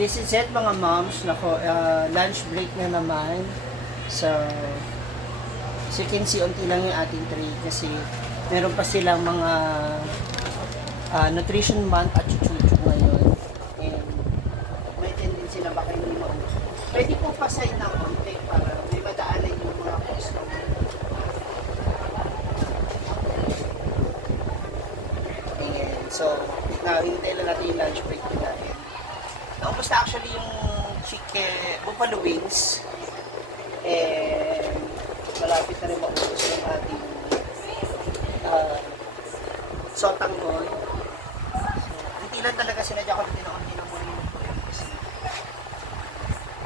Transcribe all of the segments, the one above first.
This is it mga moms. Nako, lunch break na naman. So, as you can see, unti lang yung ating tray kasi meron pa silang mga nutrition month at chuchuchu ngayon. And may tendency na baka hindi maubos. Pwede po pasay ng konti para may madaanan yung mga customer. And so, hintay lang natin yung lunch break nila. Naubos na actually yung buffalo wings. And malapit na rin maubos yung ating sotanggoy. So, hindi lang talaga sinadya ko din ako din ang muli ko yun. Kasi,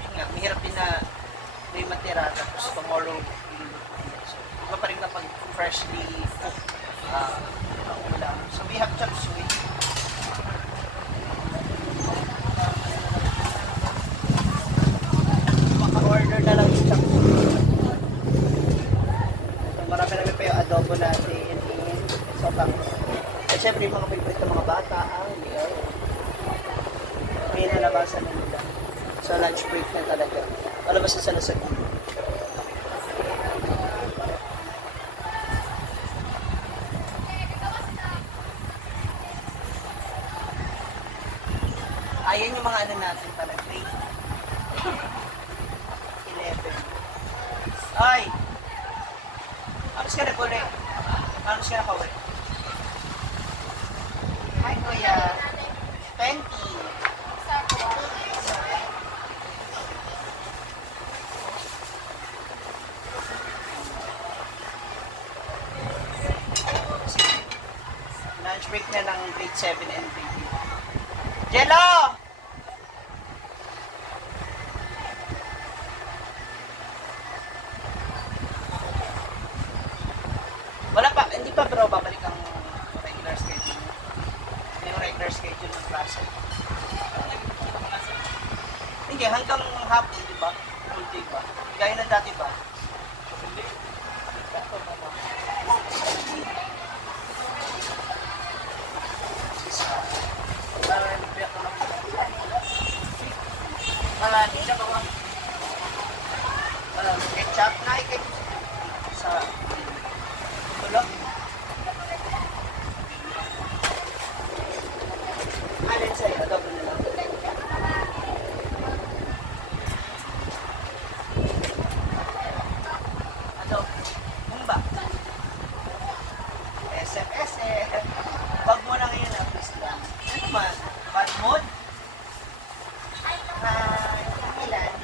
yun nga, mahirap din na may matira tapos tomorrow so, iba pa rin kapag freshly cooked ulam. So, we have chop suey. Order na lang yung chop suey. So, marami pa yung adobo natin so bang at syempre yung mga favorite ng mga bata ang meal may nalabasan na nila so lunch break na talaga malabas na sa lasag ayan yung mga ano natin talaga 11 ay aros ka na po rin aros ka na pa ulit hi kuya 20 lunch break na ng grade 7 and grade 8 Jello! Wala pa, hindi pa bro, babalik ang regular schedule. Yung regular schedule ng klase. Hindi, hanggang hapon, di ba? Full day ba? Gaya ng dati ba? Hindi. Ketchup na sa tulog. Alin sa'yo? Adobo na lang. Adobo. Bumba. SMS eh. Wag mo na ngayon ang please lang. Ano man? Bad mood? Ilan?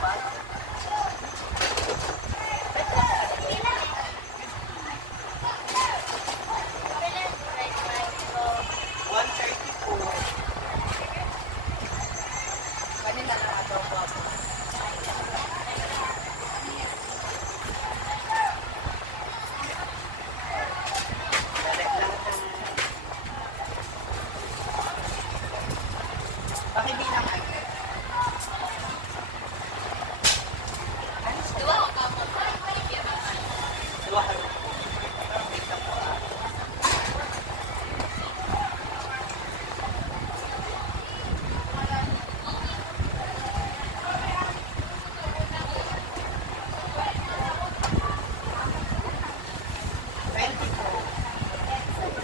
Bad?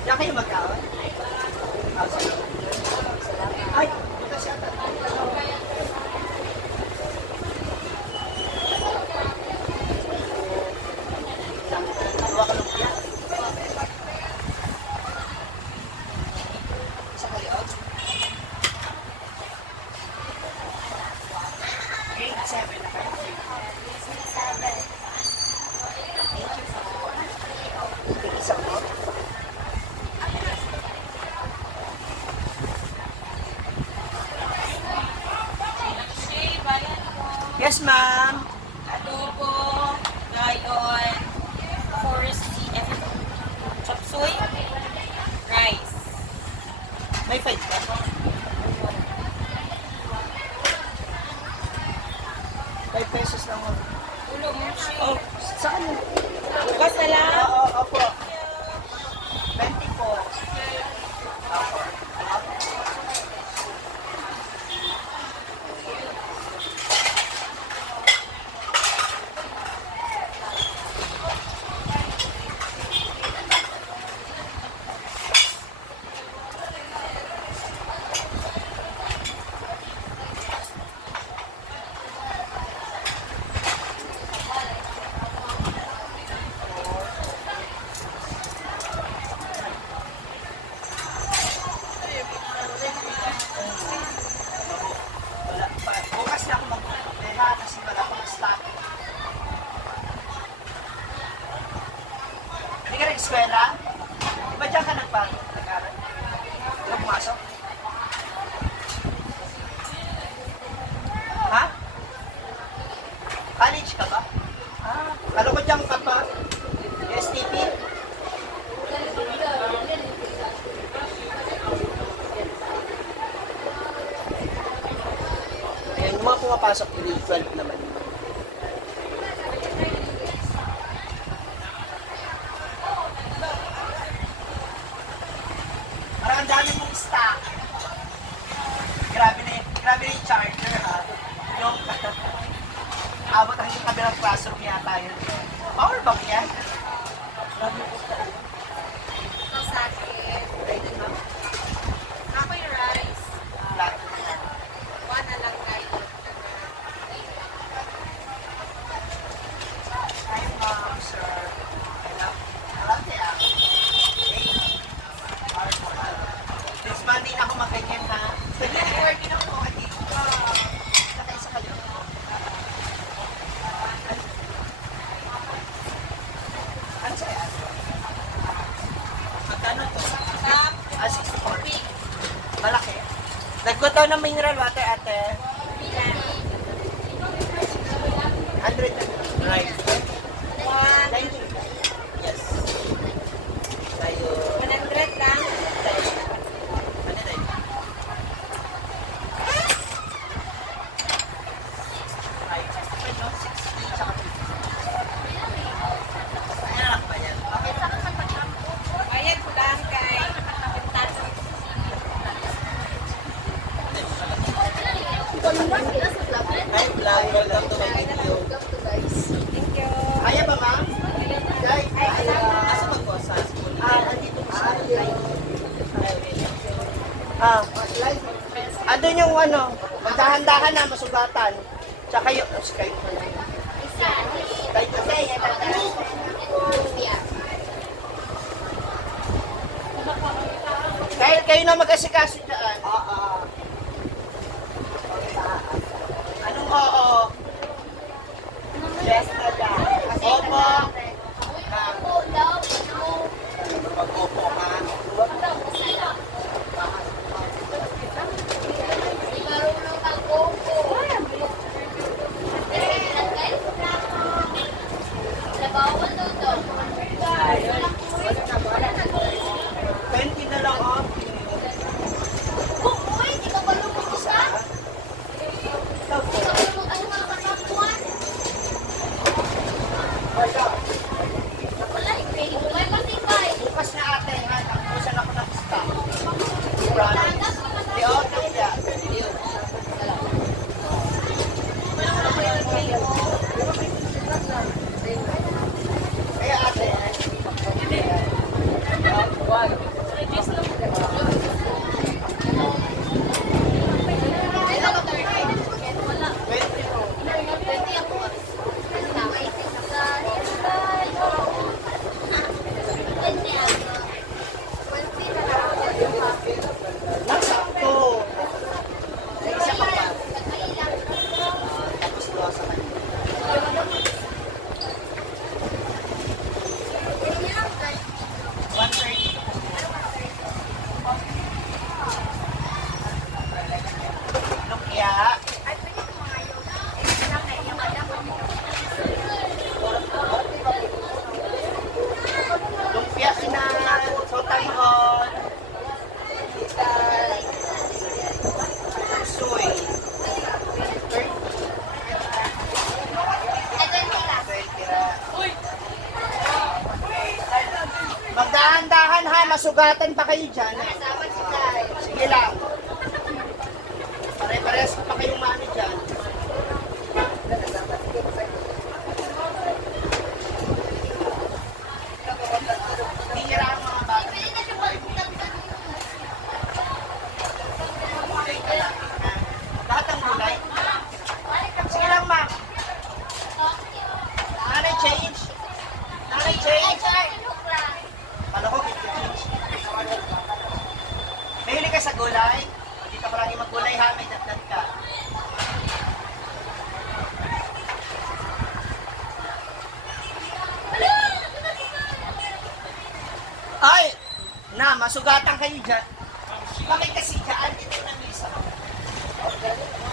Diyan kayo magkaon? Ay, ito siya. Dua ka lumpia. Isa kayo. Grade 7 na kayo. Thank you po. Isa po. Yes, ma'am. Adobo, gayon, forest chop suey, rice. May 5 ka? 5 pesos lang. Ulo mo siya. Oh, saan? Bukas na lang. Oo, opo. 20 po. papasok grade 12 naman. Parang ang dami mong stock. Grabe na yung charger ha. Yung abot ang kabilang classroom yata yun. Power bank yan? Ito sa akin. Ako yung rice. Lahat. One na lang kayo. Hi ma'am, sir. Latte ah. This Monday na ako maganyan ha. Working ako. Katay sa kayo. Ano sa'yo? Magkano to? Tap. 64. Malaki. Nagkutaw ng mineral water ate. 100 na. Right. 90. Yes. Tayo. 100 lang. Ano na yun? Ay, 60 tsaka 50. Ano lang ba yan? Okay, sa Bayad ko lang kay Pintado. Hi, vlog. Welcome to my video. Thank you. Kaya ba, ma'am? Guys, Ay, salamat. Asa ba ko sa school? Nandito po sa andun yung ano, magdahan-dahan na, masugatan. Tsaka yung, Skype mo lang. Skype mo kayo na mag-asikaso dyan. Oo. Anong oo? Yes na dyan. Opo. Pag-opo ka. Bawal daw daw. 20 na lang off. Uy, di ka ba lumabas ka? Di ka ba lumabas mga kasapuan? Wala, pwede mo kayo matibay. Bukas na ate, ha? Tapusan ako ng stock. Promise. Di ako kaya. Kaya ate, Wala. 20 mo. Pwede ako. Nasakto. May isa ka pa. Tapos luwa sa kanya. 130. Lumpia. Lumpia na sotanghon. Soy. Magdahan-dahan ha, masugatan pa kayo dyan. Sige lang. Pare-pares pa kayong mano dyan. Hihira ang mga bata. Gulay ka lang, ha? Lahat ang gulay. Sige lang, ma'am. Nanay change. Nanay change. Paloko, change. Mahilig ka sa gulay? Hindi ka marami maggulay ha, may dagdag ka. Ay! Na, masugatan kayo dyan. Bakit kasi dyan? Ito na misa.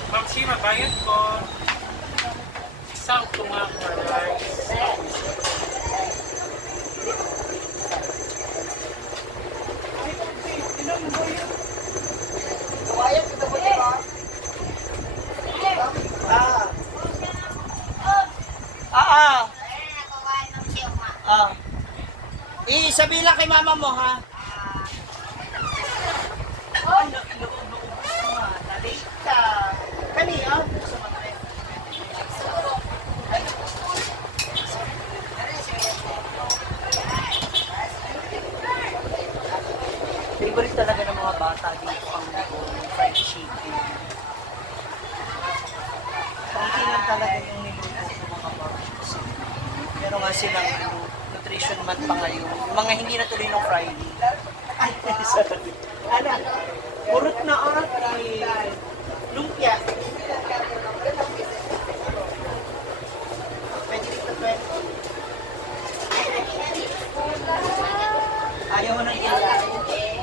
Ma'am si, mabayad ko. Isang tunga for rice. mama mo, ha? Oh, inuubos mo, ha? Nalate ka. Kani, ah? Sa mga favorite talaga ng mga bata dito ang fried chicken. Kaunti lang talaga yung niluto ng mga barbs. Meron nga silang nutrition month pa ngayon. Yung mga hindi natuloy ng Friday. Ay, sorry. Ano? Purot na ate. Lumpia. Pwede dito 20. Ayaw mo nang ilan. Lumpia.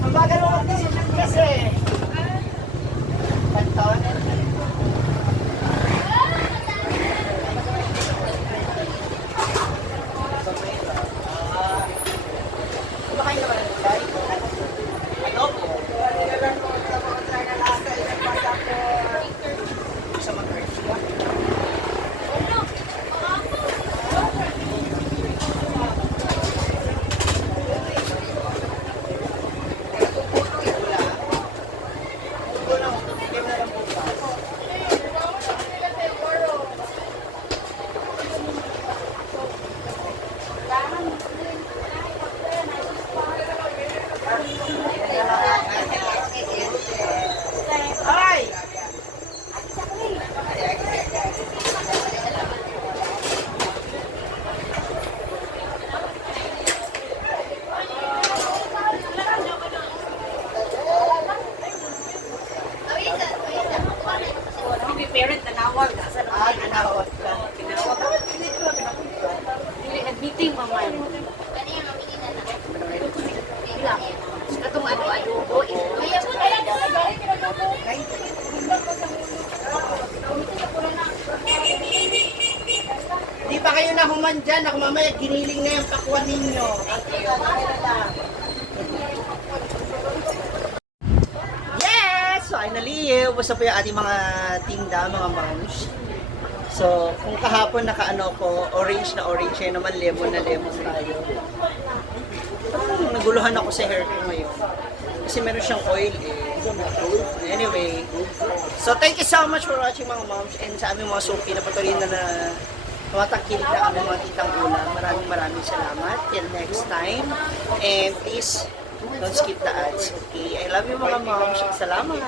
Ang bagal mo mag-decision kasi. Panton. Kumakain naman ng gulay? Ano po? Sa mag-earth. Ay! Parent na nawag. Sa Ginawat ka. Bakit hindi ko lang pinapunta? nag-meeting pa man. Bilang. Katong adobo. Di pa kayo nahuman dyan. Ako mamaya giniling na yung pakwan ninyo. Yes! Finally, ubos na po yung ating mga tinda, mga moms. So, kung kahapon nakaano ko, orange na orange, yun naman lemon na lemon tayo. Naguluhan ako sa hair ko ngayon. Kasi meron siyang oil eh. Anyway, so thank you so much for watching mga moms and sa aming mga suki na patuloy na tumatangkilik na aming mga titang ulam. Maraming salamat. Till next time. And please, don't skip the ads. Okay? I love you mga moms. Salamat.